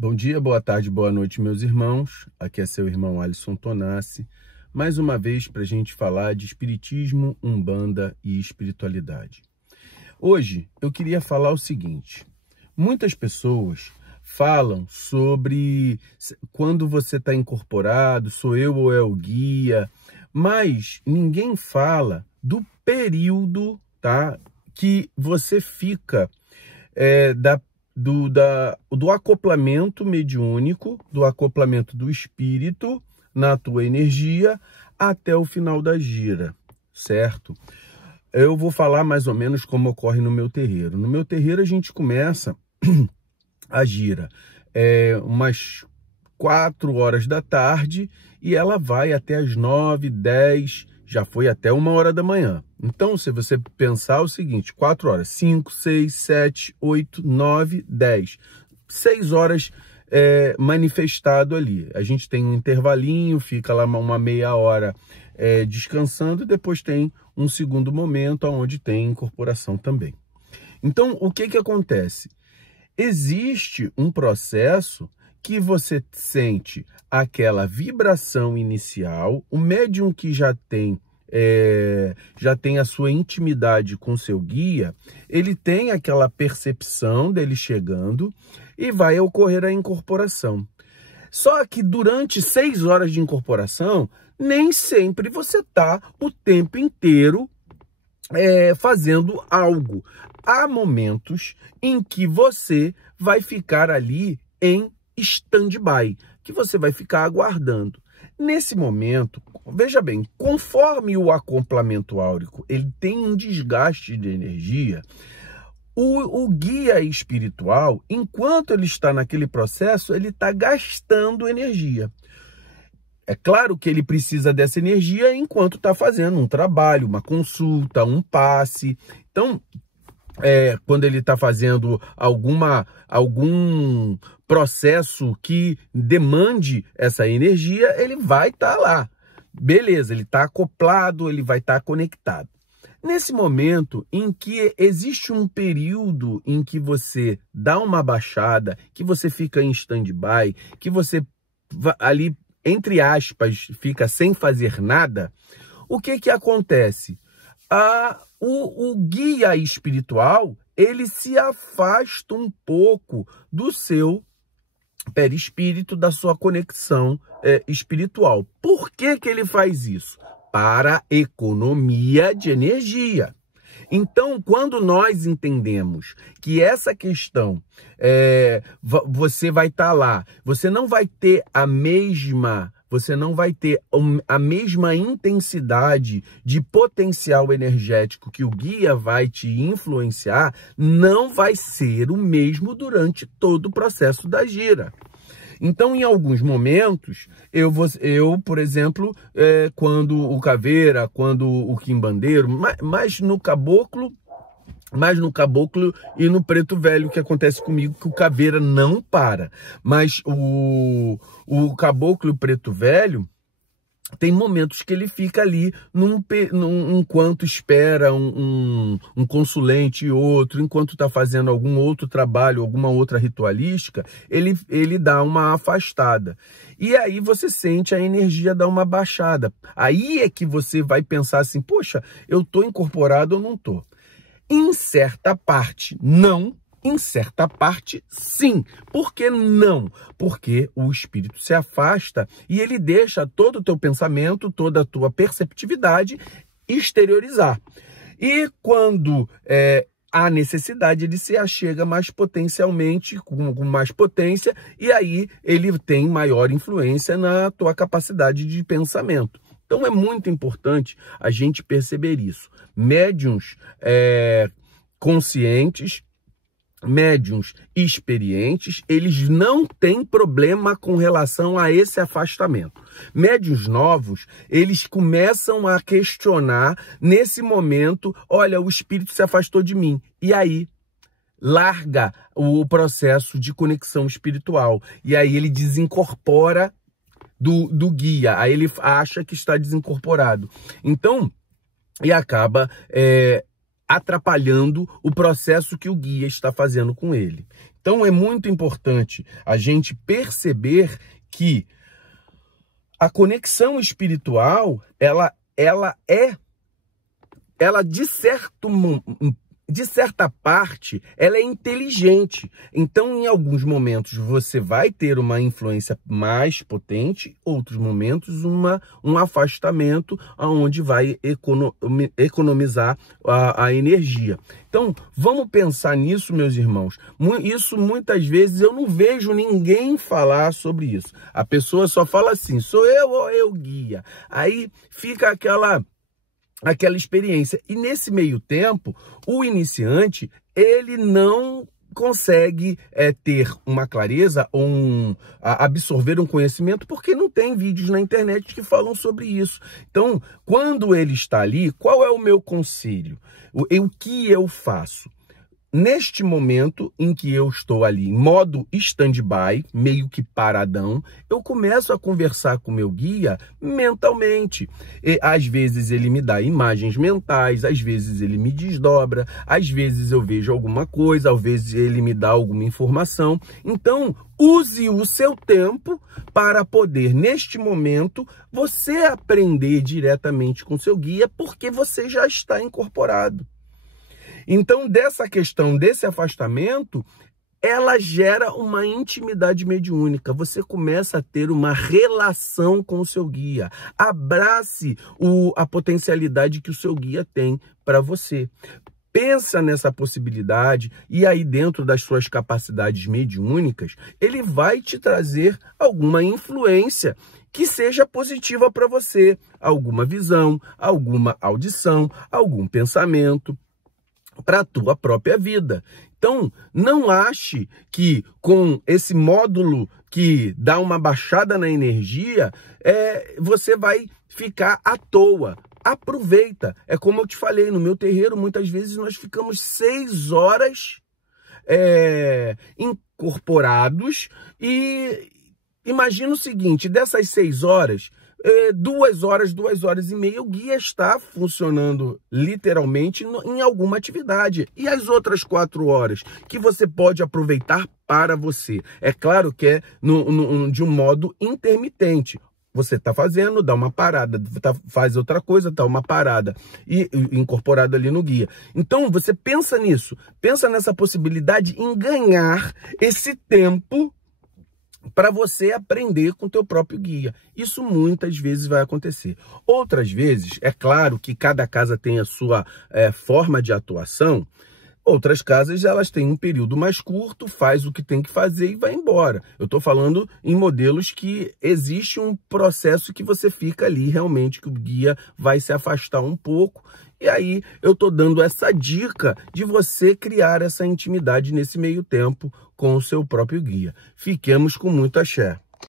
Bom dia, boa tarde, boa noite, meus irmãos. Aqui é seu irmão Alisson Tonassi, mais uma vez para a gente falar de espiritismo, umbanda e espiritualidade. Hoje eu queria falar o seguinte: muitas pessoas falam sobre quando você está incorporado, sou eu ou é o guia, mas ninguém fala do período, tá, que você fica do acoplamento mediúnico, do acoplamento do espírito na tua energia até o final da gira, certo? Eu vou falar mais ou menos como ocorre no meu terreiro. No meu terreiro a gente começa a gira umas 4 horas da tarde e ela vai até as 9, 10, já foi até 1 hora da manhã. Então, se você pensar o seguinte, 4 horas, 5, 6, 7, 8, 9, 10. 6 horas manifestado ali. A gente tem um intervalinho, fica lá uma meia hora descansando, e depois tem um segundo momento onde tem incorporação também. Então, o que acontece? Existe um processo que você sente aquela vibração inicial, o médium que já tem a sua intimidade com seu guia, ele tem aquela percepção dele chegando e vai ocorrer a incorporação. Só que durante 6 horas de incorporação, nem sempre você está o tempo inteiro fazendo algo. Há momentos em que você vai ficar ali em stand-by, que você vai ficar aguardando. Nesse momento, veja bem, conforme o acoplamento áurico ele tem um desgaste de energia, o guia espiritual, enquanto ele está naquele processo, ele está gastando energia. É claro que ele precisa dessa energia enquanto está fazendo um trabalho, uma consulta, um passe. Então, quando ele está fazendo algum processo que demande essa energia, ele vai estar lá. Beleza, ele está acoplado, ele vai estar conectado. Nesse momento em que existe um período em que você dá uma baixada, que você fica em stand-by, que você ali, entre aspas, fica sem fazer nada, o que acontece? O guia espiritual, ele se afasta um pouco do seu perispírito, da sua conexão espiritual. Por que ele faz isso? Para economia de energia. Então, quando nós entendemos que essa questão, você vai estar lá, você não vai ter a mesma intensidade de potencial energético que o guia vai te influenciar, não vai ser o mesmo durante todo o processo da gira. Então, em alguns momentos, eu por exemplo, quando o caveira, quando o quimbandeiro, mas no caboclo e no preto velho, que acontece comigo, que o caveira não para. Mas o caboclo e o preto velho, tem momentos que ele fica ali enquanto espera um consulente e outro, enquanto está fazendo algum outro trabalho, alguma outra ritualística, ele dá uma afastada. E aí você sente a energia dar uma baixada. Aí é que você vai pensar assim, poxa, eu estou incorporado ou não estou? Em certa parte, não. Em certa parte, sim. Por que não? Porque o espírito se afasta e ele deixa todo o teu pensamento, toda a tua perceptividade exteriorizar. E quando há necessidade, ele se achega mais potencialmente, com mais potência, e aí ele tem maior influência na tua capacidade de pensamento. Então é muito importante a gente perceber isso. Médiuns conscientes, médiuns experientes, eles não têm problema com relação a esse afastamento. Médiuns novos, eles começam a questionar nesse momento, olha, o espírito se afastou de mim. E aí? Larga o processo de conexão espiritual. E aí ele desincorpora do guia. Aí ele acha que está desincorporado. Então, e acaba atrapalhando o processo que o guia está fazendo com ele. Então é muito importante a gente perceber que a conexão espiritual, ela de certa parte, ela é inteligente. Então, em alguns momentos, você vai ter uma influência mais potente, outros momentos, um afastamento, onde vai economizar a energia. Então, vamos pensar nisso, meus irmãos. Isso, muitas vezes, eu não vejo ninguém falar sobre isso. A pessoa só fala assim, sou eu ou eu guia? Aí fica aquela experiência. E nesse meio tempo, o iniciante, ele não consegue ter uma clareza ou absorver um conhecimento porque não tem vídeos na internet que falam sobre isso. Então, quando ele está ali, qual é o meu conselho? O que eu faço? Neste momento em que eu estou ali em modo stand-by, meio que paradão, eu começo a conversar com o meu guia mentalmente. E, às vezes ele me dá imagens mentais, às vezes ele me desdobra, às vezes eu vejo alguma coisa, às vezes ele me dá alguma informação. Então, use o seu tempo para poder, neste momento, você aprender diretamente com o seu guia, porque você já está incorporado. Então, dessa questão, desse afastamento, ela gera uma intimidade mediúnica. Você começa a ter uma relação com o seu guia. Abrace a potencialidade que o seu guia tem para você. Pensa nessa possibilidade e aí dentro das suas capacidades mediúnicas, ele vai te trazer alguma influência que seja positiva para você. Alguma visão, alguma audição, algum pensamento para a tua própria vida. Então, não ache que com esse módulo que dá uma baixada na energia, você vai ficar à toa. Aproveita. É como eu te falei, no meu terreiro, muitas vezes nós ficamos 6 horas incorporados e imagina o seguinte, dessas 6 horas, 2 horas, 2 horas e meia, o guia está funcionando literalmente em alguma atividade. E as outras 4 horas que você pode aproveitar para você? É claro que é de um modo intermitente. Você está fazendo, dá uma parada, faz outra coisa, dá uma parada, e incorporado ali no guia. Então, você pensa nisso, pensa nessa possibilidade em ganhar esse tempo para você aprender com o teu próprio guia. Isso muitas vezes vai acontecer. Outras vezes, é claro que cada casa tem a sua forma de atuação. Outras casas, elas têm um período mais curto, faz o que tem que fazer e vai embora. Eu estou falando em modelos que existe um processo que você fica ali realmente, que o guia vai se afastar um pouco. E aí eu estou dando essa dica de você criar essa intimidade nesse meio tempo com o seu próprio guia. Fiquemos com muito axé.